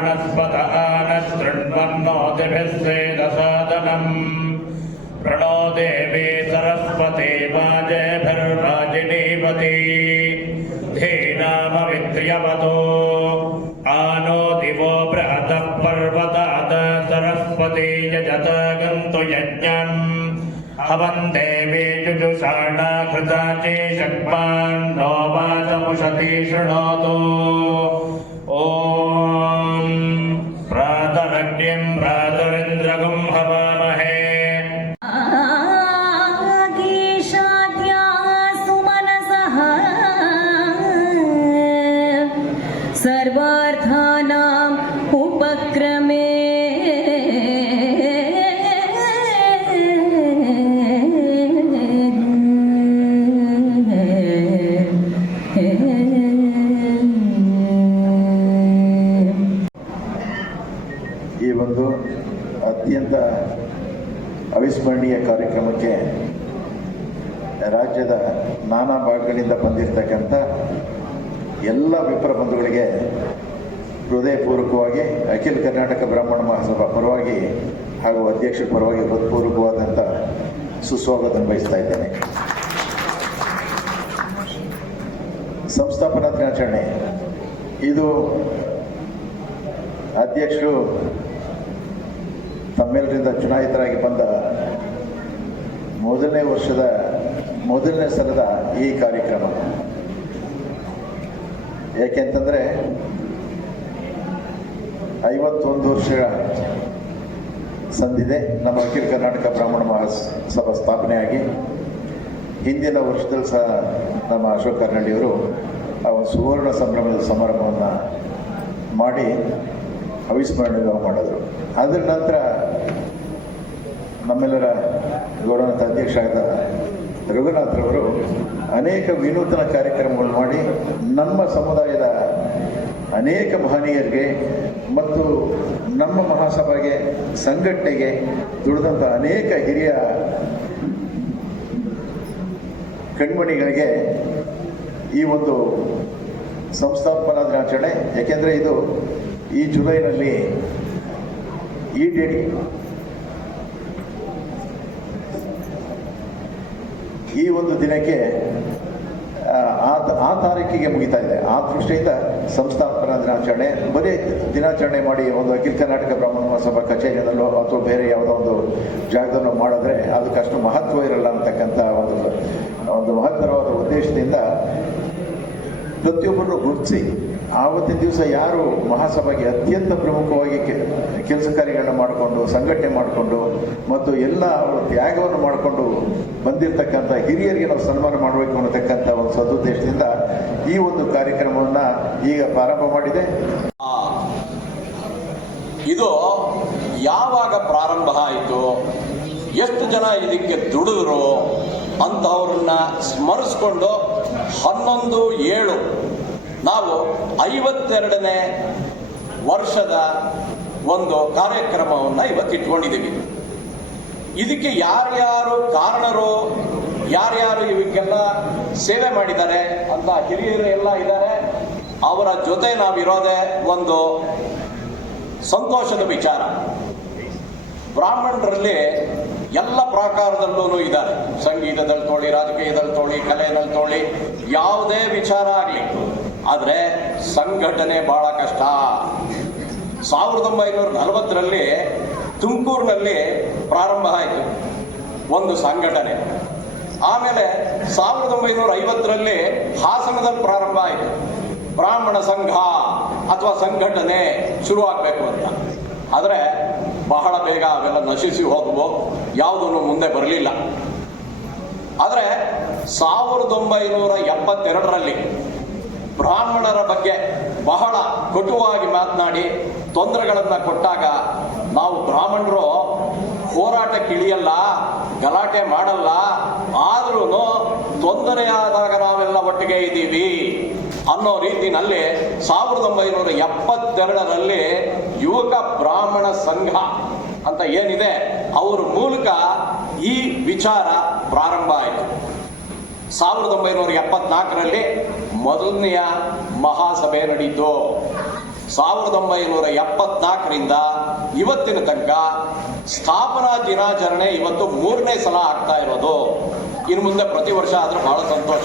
प्राणस्पत आनशृण्वन्नोतिभिस्वेदसादनम् प्रणो देवी सरस्वती वाजेभिर्वाजिनीवती धीनामवित्र्यवतो आनो दिवो बृहतः पर्वतात् सरस्वती यजत गन्तु यज्ञम् हवन् देवी जुजुषाणा कृता चेशक्मान्नो वाचमुषति शृणोतु ॐ प्रातरग्निं प्रातरिन्द्रगं हवामहे सर्वार्थानाम् उपक्रमे ಈ ಒಂದು ಅತ್ಯಂತ ಅವಿಸ್ಮರಣೀಯ ಕಾರ್ಯಕ್ರಮಕ್ಕೆ ರಾಜ್ಯದ ನಾನಾ ಭಾಗಗಳಿಂದ ಬಂದಿರತಕ್ಕಂಥ ಎಲ್ಲ ವಿಪ್ರ ಬಂಧುಗಳಿಗೆ ಹೃದಯಪೂರ್ವಕವಾಗಿ ಅಖಿಲ ಕರ್ನಾಟಕ ಬ್ರಾಹ್ಮಣ ಮಹಾಸಭಾ ಪರವಾಗಿ ಹಾಗೂ ಅಧ್ಯಕ್ಷರ ಪರವಾಗಿ ಹೃತ್ಪೂರ್ವಕವಾದಂಥ ಸುಸ್ವಾಗತ ಬಯಸ್ತಾ ಇದ್ದೇನೆ. ಸಂಸ್ಥಾಪನಾ ದಿನಾಚರಣೆ ಇದು ಅಧ್ಯಕ್ಷರು ತಮ್ಮೆಲ್ಲರಿಂದ ಚುನಾಯಿತರಾಗಿ ಬಂದ ಮೊದಲನೇ ಸಲದ ಈ ಕಾರ್ಯಕ್ರಮ. ಏಕೆಂತಂದರೆ 51 ವರ್ಷಗಳ ಸಂದಿದೆ ನಮ್ಮ ಅಖಿಲ ಕರ್ನಾಟಕ ಬ್ರಾಹ್ಮಣ ಮಹಾಸಭಾ ಸ್ಥಾಪನೆಯಾಗಿ. ಹಿಂದಿನ ವರ್ಷದಲ್ಲಿ ಸಹ ನಮ್ಮ ಅಶೋಕ್ ಕರ್ನಡಿಯವರು ಆ ಒಂದು ಸುವರ್ಣ ಸಂಭ್ರಮದ ಸಮಾರಂಭವನ್ನು ಮಾಡಿ ಅವಿಸ್ಮರಣೀಯ ಮಾಡಿದ್ರು. ಅದರ ನಂತರ ನಮ್ಮೆಲ್ಲರ ಗೌರವಾನ್ವಿತ ಅಧ್ಯಕ್ಷರಾದ ರಘುನಾಥ್ರವರು ಅನೇಕ ವಿನೂತನ ಕಾರ್ಯಕ್ರಮಗಳು ಮಾಡಿ ನಮ್ಮ ಸಮುದಾಯದ ಅನೇಕ ಮಹನೀಯರಿಗೆ ಮತ್ತು ನಮ್ಮ ಮಹಾಸಭೆಗೆ ಸಂಘಟನೆಗೆ ದುಡಿದಂಥ ಅನೇಕ ಹಿರಿಯ ಕಣ್ಮಣಿಗಳಿಗೆ ಈ ಒಂದು ಸಂಸ್ಥಾಪನಾ ದಿನಾಚರಣೆ, ಏಕೆಂದರೆ ಇದು ಈ ಜುಲೈನಲ್ಲಿ ಈ ಡೇಟ್ ಈ ಒಂದು ದಿನಕ್ಕೆ ಆ ತಾರೀಕಿಗೆ ಮುಗಿತಾ ಇದೆ. ಆ ದೃಷ್ಟಿಯಿಂದ ಸಂಸ್ಥಾಪನಾ ದಿನಾಚರಣೆ ಬರೀ ದಿನಾಚರಣೆ ಮಾಡಿ ಒಂದು ಅಖಿಲ ಕರ್ನಾಟಕ ಬ್ರಾಹ್ಮಣ ಮಹಾಸಭಾ ಕಚೇರಿಯಲ್ಲೋ ಅಥವಾ ಬೇರೆ ಯಾವುದೋ ಒಂದು ಜಾಗದಲ್ಲೋ ಮಾಡಿದ್ರೆ ಅದಕ್ಕಷ್ಟು ಮಹತ್ವ ಇರಲ್ಲ ಅಂತಕ್ಕಂಥ ಒಂದು ಮಹತ್ತರವಾದ ಉದ್ದೇಶದಿಂದ ಪ್ರತಿಯೊಬ್ಬರನ್ನು ಗುರುತಿಸಿ ಆವತ್ತಿನ ದಿವಸ ಯಾರು ಮಹಾಸಭೆಗೆ ಅತ್ಯಂತ ಪ್ರಮುಖವಾಗಿ ಕೆಲಸ ಕಾರ್ಯಗಳನ್ನ ಮಾಡಿಕೊಂಡು ಸಂಘಟನೆ ಮಾಡಿಕೊಂಡು ಮತ್ತು ಎಲ್ಲ ಅವರು ತ್ಯಾಗವನ್ನು ಮಾಡಿಕೊಂಡು ಬಂದಿರತಕ್ಕಂಥ ಹಿರಿಯರಿಗೆ ನಾವು ಸನ್ಮಾನ ಮಾಡಬೇಕು ಅನ್ನತಕ್ಕಂಥ ಒಂದು ಸದುದ್ದೇಶದಿಂದ ಈ ಒಂದು ಕಾರ್ಯಕ್ರಮವನ್ನು ಈಗ ಪ್ರಾರಂಭ ಮಾಡಿದೆ. ಇದು ಯಾವಾಗ ಪ್ರಾರಂಭ ಆಯಿತು, ಎಷ್ಟು ಜನ ಇದಕ್ಕೆ ದುಡಿದ್ರು ಅಂತವ್ರನ್ನ ಸ್ಮರಿಸ್ಕೊಂಡು 11/7 ನಾವು 52ನೇ ವರ್ಷದ ಒಂದು ಕಾರ್ಯಕ್ರಮವನ್ನು ಇವತ್ತು ಇಟ್ಕೊಂಡಿದ್ದೀವಿ. ಇದಕ್ಕೆ ಯಾರ್ಯಾರು ಕಾರಣರು, ಯಾರ್ಯಾರು ಇವಕ್ಕೆಲ್ಲ ಸೇವೆ ಮಾಡಿದ್ದಾರೆ ಅಂತ ಹಿರಿಯರು ಎಲ್ಲ ಇದ್ದಾರೆ. ಅವರ ಜೊತೆ ನಾವಿರೋದೇ ಒಂದು ಸಂತೋಷದ ವಿಚಾರ. ಬ್ರಾಹ್ಮಣರಲ್ಲಿ ಎಲ್ಲ ಪ್ರಾಕಾರದಲ್ಲೂ ಇದ್ದಾರೆ. ಸಂಗೀತದಲ್ಲಿ ತೋಳಿ, ರಾಜಕೀಯದಲ್ಲಿ ತೋಳಿ, ಕಲೆಯಲ್ಲಿ ತೋಳಿ, ಯಾವುದೇ ವಿಚಾರ ಆಗಲಿ. ಆದರೆ ಸಂಘಟನೆ ಬಹಳ ಕಷ್ಟ. 1940ರಲ್ಲಿ ತುಮಕೂರಿನಲ್ಲಿ ಪ್ರಾರಂಭ ಆಯಿತು ಒಂದು ಸಂಘಟನೆ. ಆಮೇಲೆ 1950ರಲ್ಲಿ ಹಾಸನದಲ್ಲಿ ಪ್ರಾರಂಭ ಆಯಿತು ಬ್ರಾಹ್ಮಣ ಸಂಘ ಅಥವಾ ಸಂಘಟನೆ ಶುರುವಾಗಬೇಕು ಅಂತ. ಆದರೆ ಬಹಳ ಬೇಗ ಅವೆಲ್ಲ ನಶಿಸಿ ಹೋದವು, ಯಾವುದನ್ನು ಮುಂದೆ ಬರಲಿಲ್ಲ. ಆದರೆ 1972ರಲ್ಲಿ ಬ್ರಾಹ್ಮಣರ ಬಗ್ಗೆ ಬಹಳ ಕಟುವಾಗಿ ಮಾತನಾಡಿ ತೊಂದರೆಗಳನ್ನು ಕೊಟ್ಟಾಗ ನಾವು ಬ್ರಾಹ್ಮಣರು ಹೋರಾಟಕ್ಕೆ ಇಳಿಯಲ್ಲ, ಗಲಾಟೆ ಮಾಡಲ್ಲ, ಆದ್ರೂ ತೊಂದರೆಯಾದಾಗ ನಾವೆಲ್ಲ ಒಟ್ಟಿಗೆ ಇದ್ದೀವಿ ಅನ್ನೋ ರೀತಿನಲ್ಲಿ 1972ರಲ್ಲಿ ಯುವಕ ಬ್ರಾಹ್ಮಣ ಸಂಘ ಅಂತ ಏನಿದೆ ಅವ್ರ ಮೂಲಕ ಈ ವಿಚಾರ ಪ್ರಾರಂಭ ಆಯಿತು. 1974ರಲ್ಲಿ ಮೊದಲನೆಯ ಮಹಾಸಭೆ ನಡೀತು. 1974ರಿಂದ ಇವತ್ತಿನ ತನಕ ಸ್ಥಾಪನಾ ದಿನಾಚರಣೆ ಇವತ್ತು 3ನೇ ಸಲ ಆಗ್ತಾ ಇರೋದು. ಇನ್ನು ಮುಂದೆ ಪ್ರತಿ ವರ್ಷ ಆದ್ರೆ ಬಹಳ ಸಂತೋಷ.